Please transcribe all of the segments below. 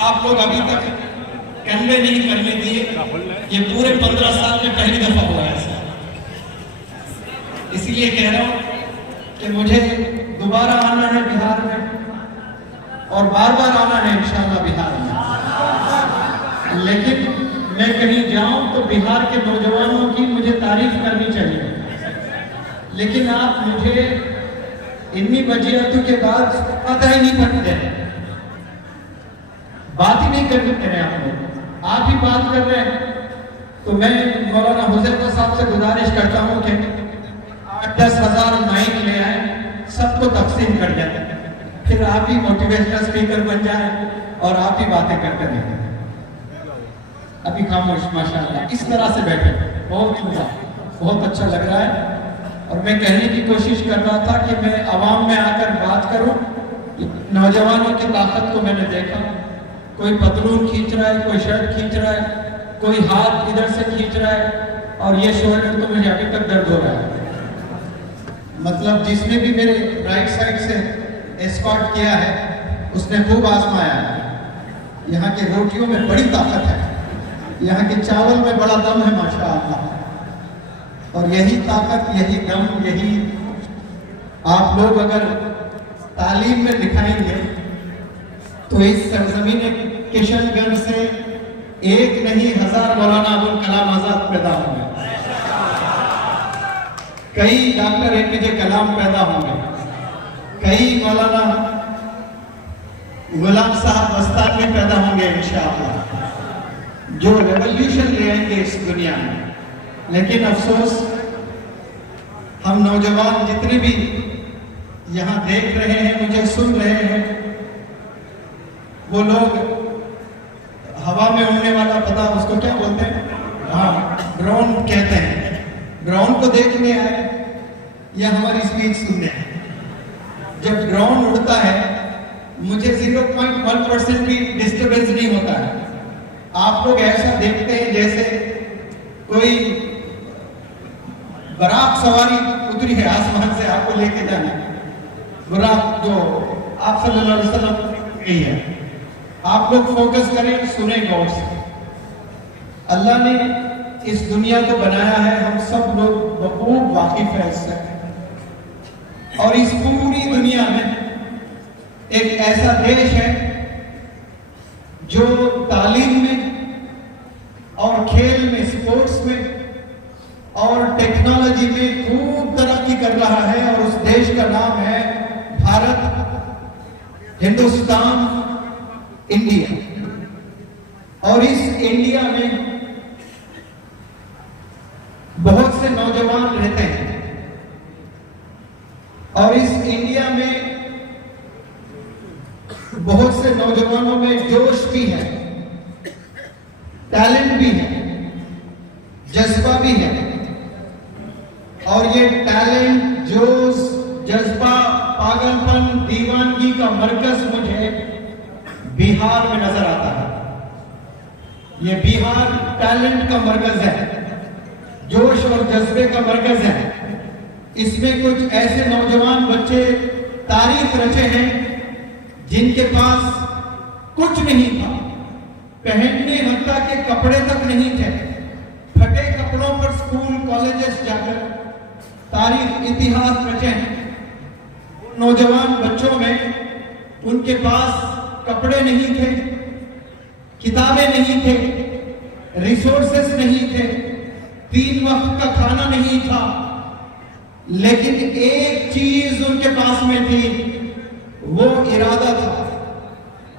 आप लोग अभी तक कन्वे नहीं करने दिए। ये पूरे 15 साल में पहली दफा हुआ है ऐसा। इसलिए कह रहा हूं कि मुझे दोबारा आना है बिहार में और बार बार आना है इंशाल्लाह बिहार में। लेकिन मैं कहीं जाऊं तो बिहार के नौजवानों की मुझे तारीफ करनी चाहिए। लेकिन आप मुझे इन्नी वजीहतों के बाद पता ही नहीं करते हैं, बात ही नहीं करने दे रहे आप लोग। आप ही बात कर रहे हैं तो मैं मौलाना हुज़ैफा साहब से गुजारिश करता हूं कि 8-10 हज़ार माइक ले आए, सबको तकसीम कर जाए, फिर आप ही मोटिवेशनल स्पीकर बन जाए और आप ही बातें करते रहें। अभी खामोश माशाल्लाह इस तरह से बैठे, बहुत अच्छा लग रहा है। और मैं कहने की कोशिश कर रहा था कि मैं आवाम में आकर बात करूं। नौजवानों की ताकत को मैंने देखा, कोई पतलून खींच रहा है, कोई शर्ट खींच रहा है, कोई हाथ इधर से खींच रहा है, और ये शोल्डर तो मुझे अभी तक दर्द हो रहा है। मतलब जिसने भी मेरे राइट साइड से एस्कॉर्ट किया है उसने खूब आजमाया है। यहाँ की रोटियों में बड़ी ताकत है, यहाँ के चावल में बड़ा दम है माशाअल्लाह। और यही ताकत, यही दम, यही आप लोग अगर तालीम में दिखाएंगे तो इस सरजमीन किशनगंज से एक नहीं 1000 मौलाना अबुल कलाम आजाद पैदा होंगे, कई डॉक्टर APJ कलाम पैदा होंगे, कई मौलाना गुलाम साहब मस्तानी पैदा होंगे इंशाअल्लाह, जो रेवोल्यूशन ले आएंगे इस दुनिया में। लेकिन अफसोस हम नौजवान जितने भी यहाँ देख रहे हैं, मुझे सुन रहे हैं, वो लोग हवा में उड़ने वाला, पता उसको क्या बोलते हैं, हाँ ड्रोन कहते हैं, ड्रोन को देखने आए या हमारी स्पीच सुनने आए। जब ड्रोन उड़ता है मुझे 0.1% भी डिस्टर्बेंस नहीं होता है। आप लोग ऐसा देखते हैं जैसे कोई बरात सवारी उतरी है आसमान से आपको लेके जाना, बुराक जो आप सल्लल्लाहु अलैहि वसल्लम की है। आप लोग फोकस करें, सुने गौर से। अल्लाह ने इस दुनिया को बनाया है, हम सब लोग बखूब वाकिफ है इससे। और इस पूरी दुनिया में एक ऐसा देश है जो तालीम में और खेल में, स्पोर्ट्स में और टेक्नोलॉजी में खूब तरक्की कर रहा है, और उस देश का नाम है भारत, हिंदुस्तान, इंडिया। और इस इंडिया में बहुत से नौजवान रहते हैं, और इस इंडिया में बहुत से नौजवानों में जोश भी है, टैलेंट भी है, जज्बा भी है। और ये टैलेंट, जोश, जज्बा, पागलपन, दीवानगी का मरकज मुझे बिहार में नजर आता है। ये बिहार टैलेंट का मरकज है, जोश और जज्बे का मरकज है। इसमें कुछ ऐसे नौजवान बच्चे तारीख रचे हैं जिनके पास कुछ नहीं था, पहनने हत्ता के कपड़े तक नहीं थे, फटे कपड़ों पर स्कूल कॉलेजेस जाकर तारीख, इतिहास रचे हैं। नौजवान बच्चों में उनके पास कपड़े नहीं थे, किताबें नहीं थे, रिसोर्सेस नहीं थे, 3 वक्त का खाना नहीं था, लेकिन एक चीज उनके पास में थी, वो इरादा था।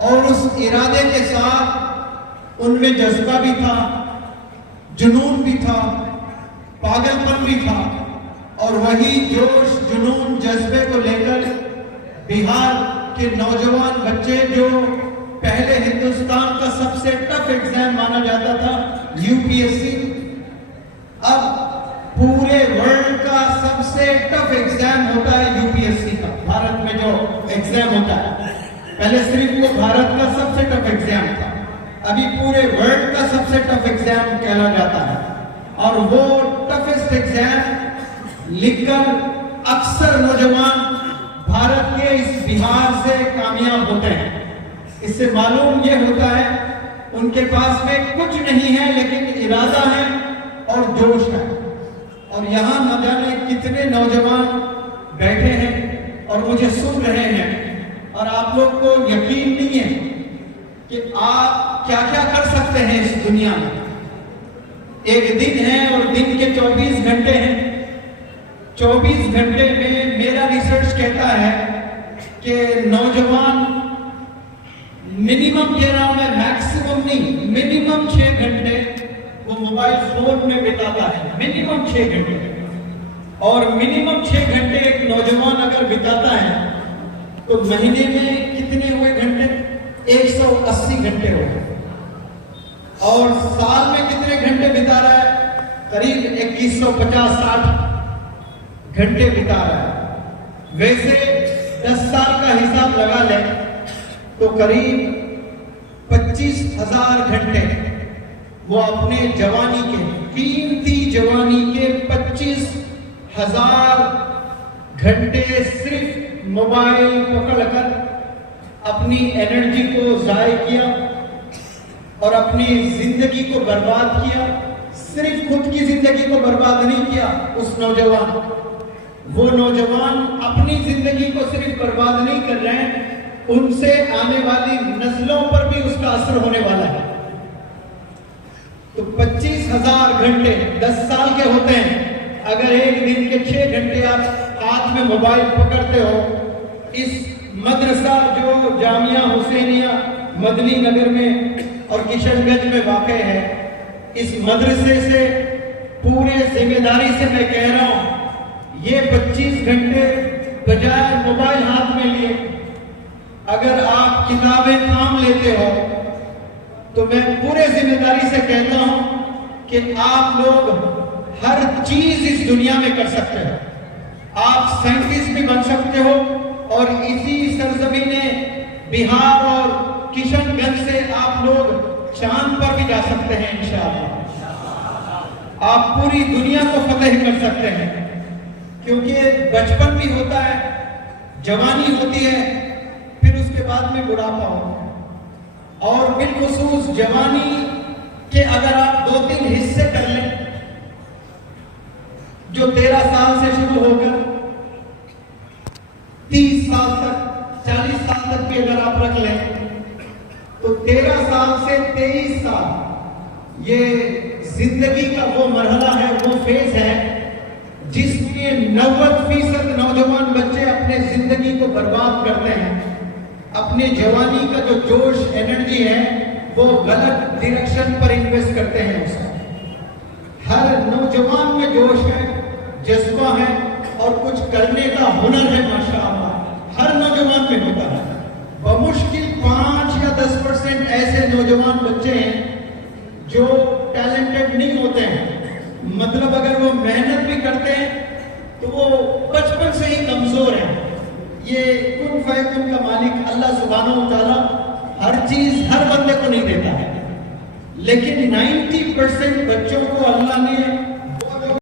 और उस इरादे के साथ उनमें जज्बा भी था, जुनून भी था, पागलपन भी था। और वही जोश, जुनून, जज्बे को लेकर बिहार के नौजवान बच्चे, जो पहले हिंदुस्तान का सबसे टफ एग्जाम माना जाता था UPSC, अब पूरे वर्ल्ड का सबसे टफ एग्जाम होता है UPSC का। भारत में जो एग्जाम होता है, पहले सिर्फ वो भारत का सबसे टफ एग्जाम था, अभी पूरे वर्ल्ड का सबसे टफ एग्जाम कहला जाता है। और वो टफेस्ट एग्जाम लिखकर अक्सर नौजवान भारत के इस बिहार से कामयाब होते हैं। इससे मालूम ये होता है उनके पास में कुछ नहीं है, लेकिन इरादा है और जोश है। और यहाँ न जाने कितने नौजवान बैठे हैं और मुझे सुन रहे हैं, और आप लोग को यकीन नहीं है कि आप क्या क्या कर सकते हैं इस दुनिया में। एक दिन है और दिन के 24 घंटे हैं। 24 घंटे में मेरा रिसर्च कहता है कि नौजवान मिनिमम कह रहा हूं मैं, मैक्सिमम नहीं, मिनिमम 6 घंटे वो मोबाइल फोन में बिताता है, मिनिमम 6 घंटे। और मिनिमम 6 घंटे एक नौजवान अगर बिताता है तो महीने में कितने हुए घंटे? 180 घंटे हो गए। और साल में कितने घंटे बिता रहा है? करीब 2150-60 घंटे बिता रहा है। वैसे 10 साल का हिसाब लगा ले तो करीब 25,000 घंटे वो अपने जवानी के, कीमती जवानी के 25,000 घंटे सिर्फ मोबाइल पकड़कर अपनी एनर्जी को जाया किया और अपनी जिंदगी को बर्बाद किया। सिर्फ खुद की जिंदगी को बर्बाद नहीं किया उस नौजवान, वो नौजवान अपनी जिंदगी को सिर्फ बर्बाद नहीं कर रहे हैं, उनसे आने वाली नस्लों पर भी उसका असर होने वाला है। तो 25,000 घंटे 10 साल के होते हैं। अगर एक दिन के 6 घंटे आप हाथ में मोबाइल पकड़ते हो, इस मदरसा जो जामिया हुसैनिया मदनी नगर में और किशनगंज में वाक़ है, इस मदरसे से पूरे जिम्मेदारी से मैं कह रहा हूं, ये 25 घंटे बजाय मोबाइल हाथ में लिए अगर आप किताबें थाम लेते हो तो मैं पूरे जिम्मेदारी से कहता हूं कि आप लोग हर चीज इस दुनिया में कर सकते हो। आप साइंटिस्ट भी बन सकते हो और इसी सरजमीने बिहार और किशनगंज से आप लोग चांद पर भी जा सकते हैं इंशाअल्लाह। आप पूरी दुनिया को फतेह कर सकते हैं, क्योंकि बचपन भी होता है, जवानी होती है, फिर उसके बाद में बुढ़ापा होता है। और बिलखुसूस जवानी के अगर आप 2-3 हिस्से कर लें, जो 13 साल से शुरू होकर 30 साल तक, 40 साल तक भी अगर आप रख लें, तो 13 साल से 23 साल ये जिंदगी का वो मरहला है, वो फेज है जिसमें 90% नौजवान बच्चे अपने जिंदगी को बर्बाद करते हैं। अपने जवानी का जो जोश एनर्जी है वो गलत डायरेक्शन पर इन्वेस्ट करते हैं उसका। हर नौजवान में जोश है, जज्बा है और कुछ करने का हुनर है, माशाअल्लाह हर नौजवान में होता है। बमुश्किल 5 या 10% ऐसे नौजवान बच्चे हैं जो टैलेंटेड नहीं होते हैं, मतलब अगर वो मेहनत भी करते हैं तो वो बचपन से ही कमजोर है। ये कुन फयकुन का मालिक अल्लाह सुब्हानहू व तआला हर चीज हर बंदे को नहीं देता है, लेकिन 90% बच्चों को अल्लाह ने